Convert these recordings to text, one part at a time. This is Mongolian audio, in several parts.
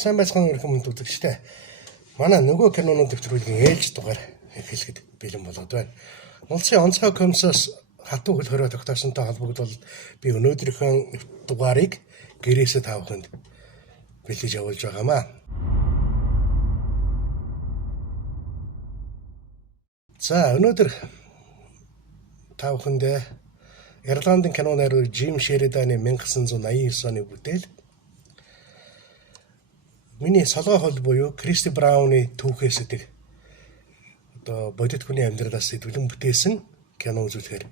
сайн байцгаана өрхөмөнд үзэгчтэй. Манай нөгөө кинонууд төвтрүүлгийн ээлж дугаар хэлэхэд бэлэн болоод байна. Улсын онцгой комиссоос хатуу хөл хорой тогтоосонтой холбогдол би өнөөдрийнхөө дугаарыг гэрээсээ тавханд бэлгэж явуулж байгаамаа. За өнөөдөр тавханд Ирландын кино найруулагч Джим Шериданы 1989 оны бүтээл миний солгой хол буюу Кристи Брауны түүхээс идэх одоо бодит хүний амьдралаас сэдвлэн бүтээсэн кино үзүүлэхээр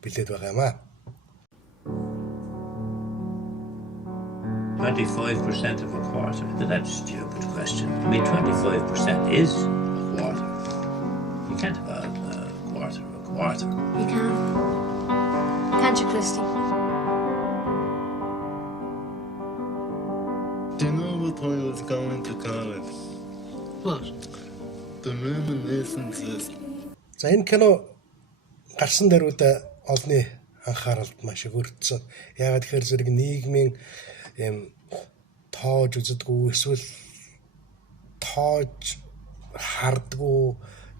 бэлдээд байгаамаа. 25% of a quarter. That's a stupid question. I mean, 25% is a quarter. You can't have a quarter of a quarter. You can. Can't you, Christy? Do you know what I was going to call it? What? The reminiscences. За энэ кино гарсан даруйда олны анхааралд маш их өртсөн. Яагаад тэгэхээр зэрэг нийгмийн юм тоож үздэг эсвэл тоож хардггүй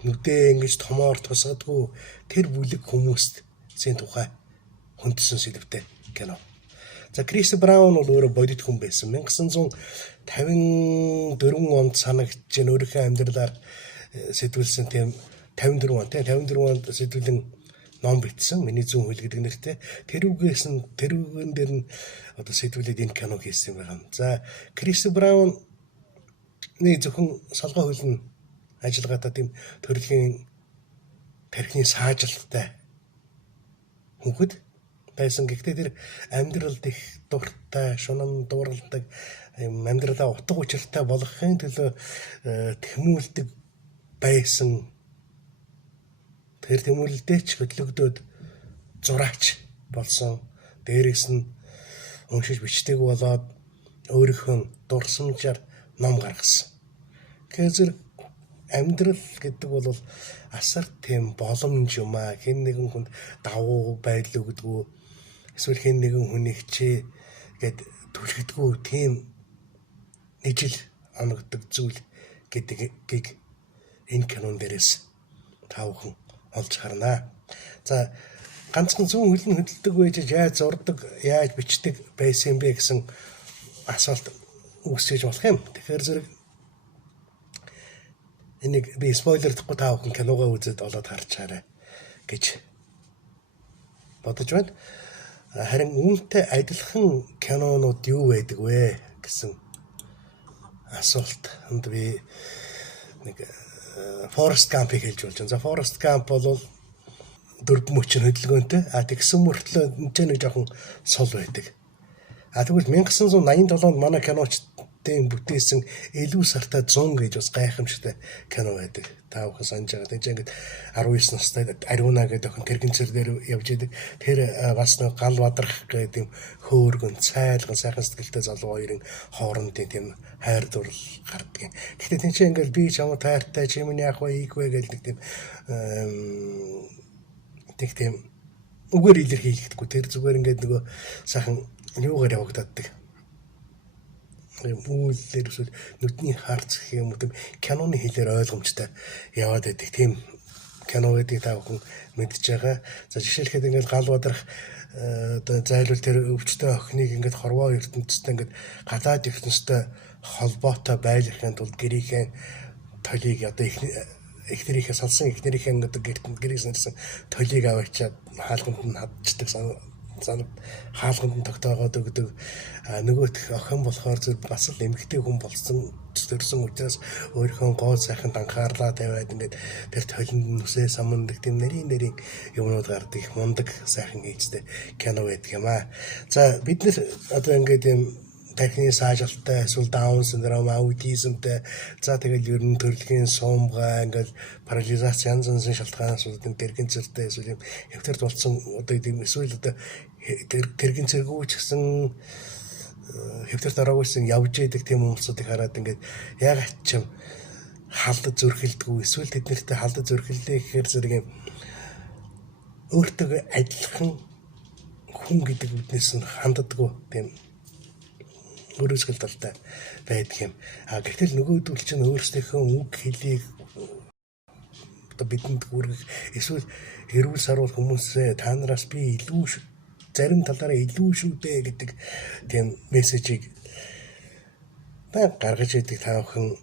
нүдээ ингэж томоор тусгадгүй тэр бүлэг хүмүүст зэн тухай хүндсэн сэдвтэй кино. За Крис Браун бол өөрөө бодит хүн байсан. 1954 онд санагдж өөрийнхөө амьдралаар сэдвүүлсэн тийм 54 он тийм 54 онд сэдвүүлэн ном бичсэн. Миний зүүн хөл гэдэг нэртэй. Тэрүүгэн дээр нь одоо сэдвүүлээд энэ кино хийсэн байгаа юм. За Крис Брауны зөвхөн солгой хөл нь ажиллагаатаа тийм төрөлхийн тархины саажилттай хүүхэд байсан. Гэхдээ тэр амьдралд их дуртай, шунан дууралдаг, амьдралаа утга учиртай болгохын төлөө тэмүүлдэг байсан. Тэр тэмүүлэлдээ ч хөдлөгдөөд зураач болсон. Дээрээс нь уншиж бичдэг болоод өөрийнхөө дурсамжаар ном гаргасан. Тэгэхээр амьдрал гэдэг бол асар тийм боломж юм аа. Хэн нэгэн хүнд давуу байдал өгдөгөө эсвэл хэн нэгэн хүнийг чи гэд түлхэгдэггүй тийм ижил оногддог зүйл гэдгийг энэ кинон дээрээс тавхан олж харнаа. За ганцхан зүүн хөл нь хөдөлдөг байж яаж зурдаг, яаж бичдэг байсан бэ гэсэн асуулт үүсэж болох юм. Тэгэхээр зэрэг энийг би спойлердахгүй тавхан киногоо үзээд олоод харчаарай гэж бодож байна. Харин үүнтэй адилхан кинонууд юу байдаг вэ гэсэн асуултанд би нэг Forrest Gump-ыг хэлж болж байна. За Forrest Gump бол дөрвөн мөчн хөдөлгөөнтэй. Тэгсэн мөртлөө энэ нэг жоохон сул байдаг. Тэгвэл 1987 онд манай киночдын бүтээсэн илүү сартаа 100 гэж бас гайхамшигтай кино байдаг. Та бүхэн санаж байгаа. Тэнд ингээд 19 настай Ариуна гэдэг охин тэрэгцэр дээр явж идэг. Тэр бас нэг гал бадрах гэдэг юм хөөргөн, цайлган, сайхан сэтгэлтэй залуу хоёрын хоорондын тийм хайр дурлал гардаг. Гэхдээ тэнд чинь ингээд би чамд тайртай, чи миний ах вэ, ийх вэ гэдэг тийм тийм үгээр илэрхийлэгдэхгүй. Тэр зүгээр ингээд нөгөө сайхан юугаар явагддаг. Үйлээр эсвэл нүдний харц гэх юм уу тийм киноны хэлээр ойлгомжтой яваад байдаг. Тийм кино гэдэг та бүхэн мэдж байгаа. За жишээлхэд ингээд гал бадрах одоо зайлвал тэр өвчтөе охиныг ингээд хорвоо ертөнцтэй ингээд гадаад ертөнцтэй холбоотой байлгахын тулд гэрийнхээ толийг одоо эхнэрийнхээ салсан эхнэрийнхээ одоо гэрээс нэрсэн толийг аваачаад хаалганд нь хадчихдаг хаалганд нь тогтоогоод өгдөг. Нөгөөх охин болохоор зөв бас л эмэгтэй хүн болсон төрсөн учраас өөрийнхөө гоо сайханд анхаарлаа тавиад ингээд тэр толинд нүсээ самундаг тийм нарийн юмнууд гардаг их мундаг сайхан хийжтэй кино байдаг юм аа. За бид нэр одоо ингээд юм тархины саажилттай эсвэл даун синдром, аутизмтэй за тэгэл ер нь төрөлхийн суумгай ингээд парализац янз янзын шалтгаанаас үүдэн тэргийн зэртэй эсвэл юм хөвтөрд болсон одоо ийм эсвэл одоо тэргийн зэргүүч гэсэн хөвтөрт ороогүй явж идэг тийм хүмүүсүүдийг хараад ингээд яг ч юм халдаж зөрхилдэггүй эсвэл тэд нартэй халдаж зөрхиллээ гэхээр зэрэг юм өөртөө адилхан хүн гэдэг үднээс нь ханддаггүй тийм өрөөсгөл талтай байдаг юм. Гэтэл нөгөөдөл чинь өөрсдийнхөө үг хэлийг одоо бидэнд хүргэх эсвэл эрүүл сарвал хүмүүсээ та нараас би илүү зарим талаараа илүү шүү дээ гэдэг тийм мессежийг гаргаж идэг та бүхэн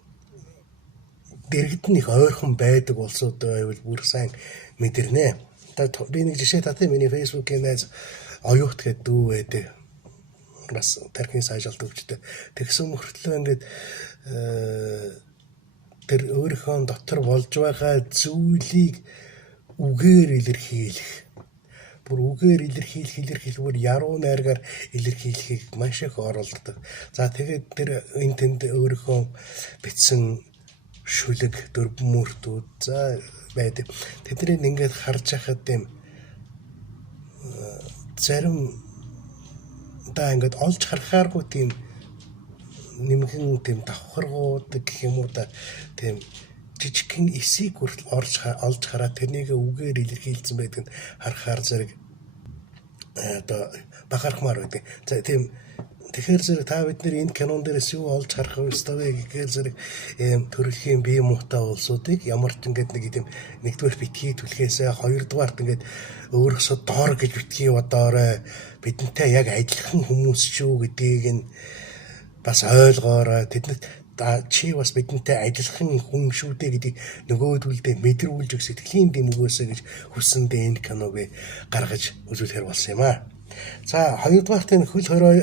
дэргэд нь их ойрхон байдаг улсууд байвал бүр сайн мэдэрнэ. Би нэг жишээ татъя. Миний фэйсбүүкийн найз оюут гэдэг дүү байдаг. Бас тархин сайжралт өвчтэй. Тэгсэн мөртлөө ингээд тэр өөрийнхөө дотор болж байгаа зүйлийг үгээр илэрхийлэх. Бүр үгээр илэрхийлэх бүр яруу найргаар илэрхийлэхийг маш их оролддог. За тэгээд тэр энэ тэнд өөрийнхөө бичсэн шүлэг дөрвөн мөртүүд за байдаг. Тэднийг ингээд харж байхад юм зарим ингээд олж харахааргүй тийм нэмгэн тийм давхаргууд гэх юм уу да тийм жижигхэн эсийг хүртэл олж хараад тэрнийг үгээр илэрхийлсэн байдаг нь харахаар зэрэг одоо бахархмаар байдаг. За тийм тэгэхээр зэрэг та бид нэр энэ кинон дээрээс юу олж харах ёстой вэ гэхээр зэрэг төрөлхийн бие муутай улсуудыг ямар ч ингээд нэг тийм нэгдүгээр битгий түлхээсээ хоёрдугаарт ингээд өөрөөсөө доор гэж битгий бодоорой бидэнтэй яг адилхан хүмүүс шүү гэдгийг нь бас ойлгоорой. Тэднэрт чи бас бидэнтэй адилхан хүн шүү дээ гэдгийг нөгөөдөлдөө мэдрүүлж өгс сэтгэлийн дэмгөөсөө гэж хүссэндээ энэ киног гаргаж үзүүлэхээр болсон юм аа. За хоёрдугаарт энэ хөл хорой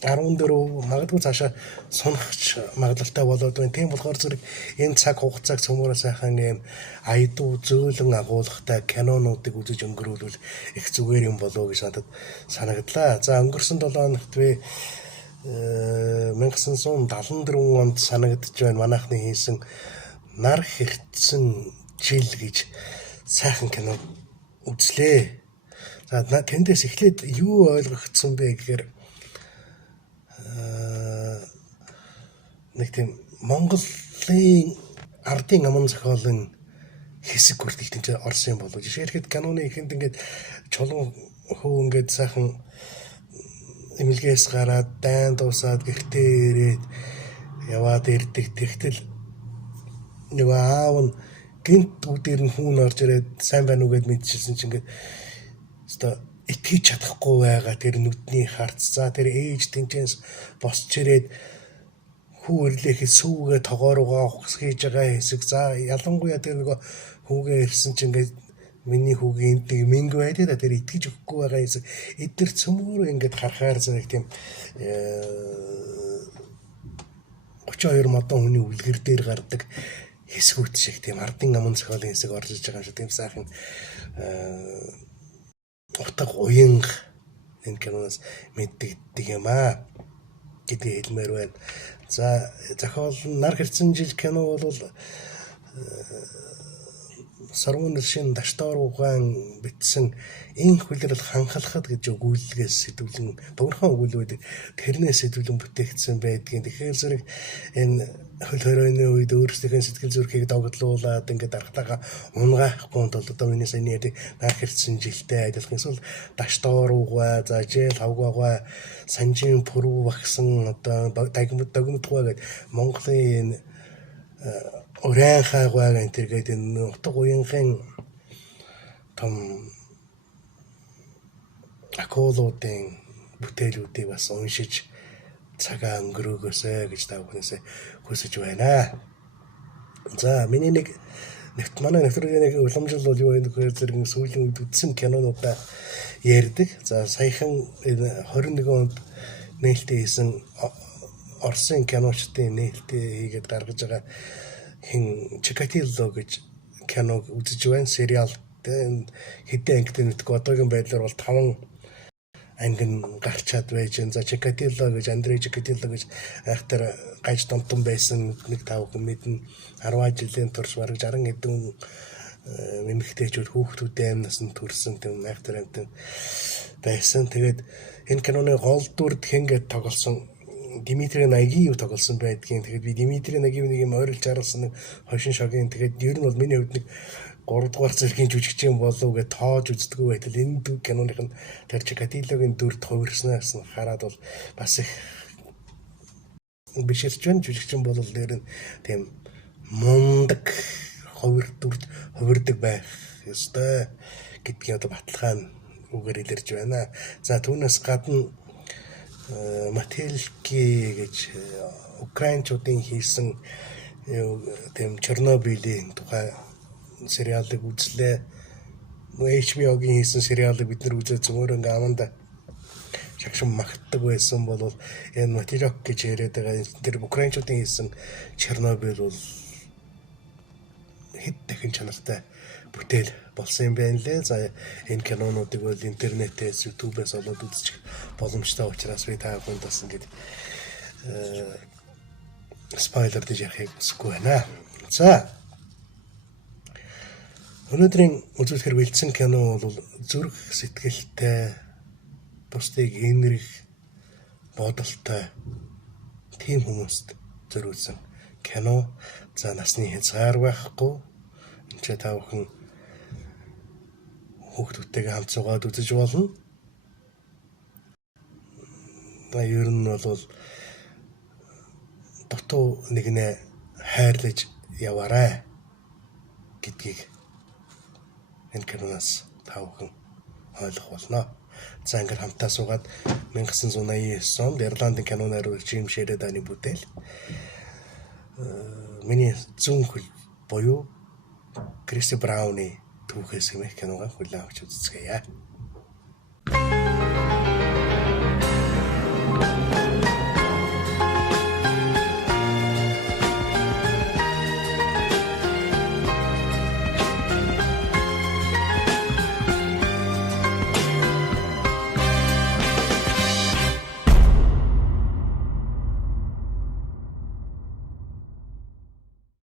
14 магадгүй цаашаа сунахч магадлалтай болоод байна. Тийм болохоор зэрэг энэ цаг хугацааг цөмөрөө сайхан юм аядуу зөөлөн агуулгатай кинонуудыг үзэж өнгөрүүлвэл их зүгээр юм болов уу гэж надад санагдлаа. За өнгөрсөн 7 хоногт би 1974 онд санагдж байна манайхны хийсэн нар хэрцсэн жил гэж сайхан кино үзлээ. За тэндээс эхлээд юу ойлгогдсон бэ гэхээр нэг тийм Монголын ардын аман зохиолын хэсэг хүртэл тэнд орсон юм болов. Жишээлхэд киноны ихэнд ингээд чулуун хөө ингээд сайхан эмэлгээс гараад дайн дуусаад гэртээ ирээд яваад ирдэг. Тэгтэл нөгөө аав нь гинт үүдээр нь хүн орж ирээд сайн байна уу гэд мэдчихсэн чинь ингээд өстой итгэж чадахгүй байгаа тэр нүдний харц. За тэр ээж тэнцэнс босч ирээд хүү ирлээхэд сүүгээ тогооруугаа ухсгийж байгаа хэсэг. За ялангуяа тэр нөгөө хүүгээ ирсэн чинь ингээд миний хүүгийн энд нэг мэнг байдаг да тэр итгэж өгөхгүй байгаа хэсэг. Эдгээр цөмөр ингээд харахаар зэрэг тийм 32 модон хүний үлгэр дээр гардаг хэсгүүд шиг тийм ардын аман зохиолын хэсэг орж иж байгаа юм шиг тийм сайхан утга уянга энэ киноноос мэддэг юм аа гэдгийг хэлмээр байна. За зохиол нар хэрцэн жил кино бол Сарвын шин Даштар ухаан бичсэн энэ хүлэрэл ханхалахад гэж өгүүлэлгээс сэтгүүлэн богинохон өгүүлбэр тэрнээс сэтгүүлэн бүтээгдсэн байдгийн. Тэгэхээр зэрэг энэ хөл хоройны үед өөрсдийнхөө сэтгэл зүрхийг догдлуулад ингээд аргатаага унгаахгүй тул одоо миний сайн ярьдаг нар хэрцэн жилтэй адилхан эсвэл Даштар ухаа за жил хавгаагаа санжийн пүрүү багсан одоо догмодгоо гэдэг Монголын уран хайгуаг энэ төргээд энэ утга уянхын том акуулуудын бүтээлүүдийг бас уншиж цагаа өнгөрөөгөөсэй гэж та бүхнээсээ хүсэж байна. За миний нэг манай нэвтрүүлгийн уламжлал бол юу вэ гэхээр зэрэг сүүлийн үед үзсэн кинонуудаа ярьдаг. За саяхан 21 онд нээлттэй хийсэн Оросын киночдын нээлттэй хийгээд гаргаж байгаа хин Чикатило гэж киног үзэж байна. Сериал хэдэн ангид мэдгүй одоогийн байдлаар бол 5 анги гарч чад байж байна. За Чикатило гэж Андрей Чикатило гэж айхтар гаж домтон байсан нэг тав хүн мэднэ. 10 жилийн турш бараг 60 хэдэн нэмэгтэйчүүд хүүхдүүдээ амнаас нь төрсэн тийм айхтар амтэн байсан. Тэгээд энэ киноны гол дүрд хингээд тоглосон Дмитрий Нагиев тоглосон байдгийн. Тэгээд би Дмитрий Нагиевнийг юм ойрлж харуулсан нэг хошин шогийн. Тэгээд ер нь бол миний хувьд нэг 3 дугаар зэргийн жүжигчин болов гэж тоож үздэггүй байтал энэ киноных нь тэр Чикатилогийн дүрд хувирснаас хараад бол бас их биширч байна. Жүжигчин бол дээр нь тийм мундаг хувирдаг байх ёстой гэдгийг одоо баталгаан үгээр илэрж байна. За түүнээс гадна Мателки гэж украинчуудын хийсэн тийм Чернобылийн тухай сериалыг үзлээ. HBO-гийн хийсэн сериалыг бид нар үзээд зөвөр ингээ аманда шагшин магтдаг байсан бол энэ Мателок гэж яриад байгаа тэр украинчуудын хийсэн Чернобыль бол хэд дахин чанартай бүтээл болсон юм байна лээ. За энэ кинонуудыг бол интернетээс, YouTube-ээс олоод үзчих боломжтой учраас би та бүхэнд бас ингээд спойлер гэж ярихыг хүсэхгүй байна. За өнөөдрийн үзүүлэхээр бэлдсэн кино бол зүрх сэтгэлтэй, бусдыг инэрх бодолтой тийм хүмүүст зориулсан кино. За насны хязгаар байхгүй. Энд ч та бүхэн хүүхдүүдтэйгээ хамт суугаад үзэж болно. Ер нь бол дутуу нэгнээ хайрлаж яваарай гэдгийг энэ киноноос та бүхэн ойлгох болно. За ингээд хамтаа суугаад 1989 онд Ирландын кино найруулагч Жим Шеридааны бүтээл миний зүүн хөл буюу Криси Брауны түүхээс хэмээх киногаа хүлээн авч үзцгээе.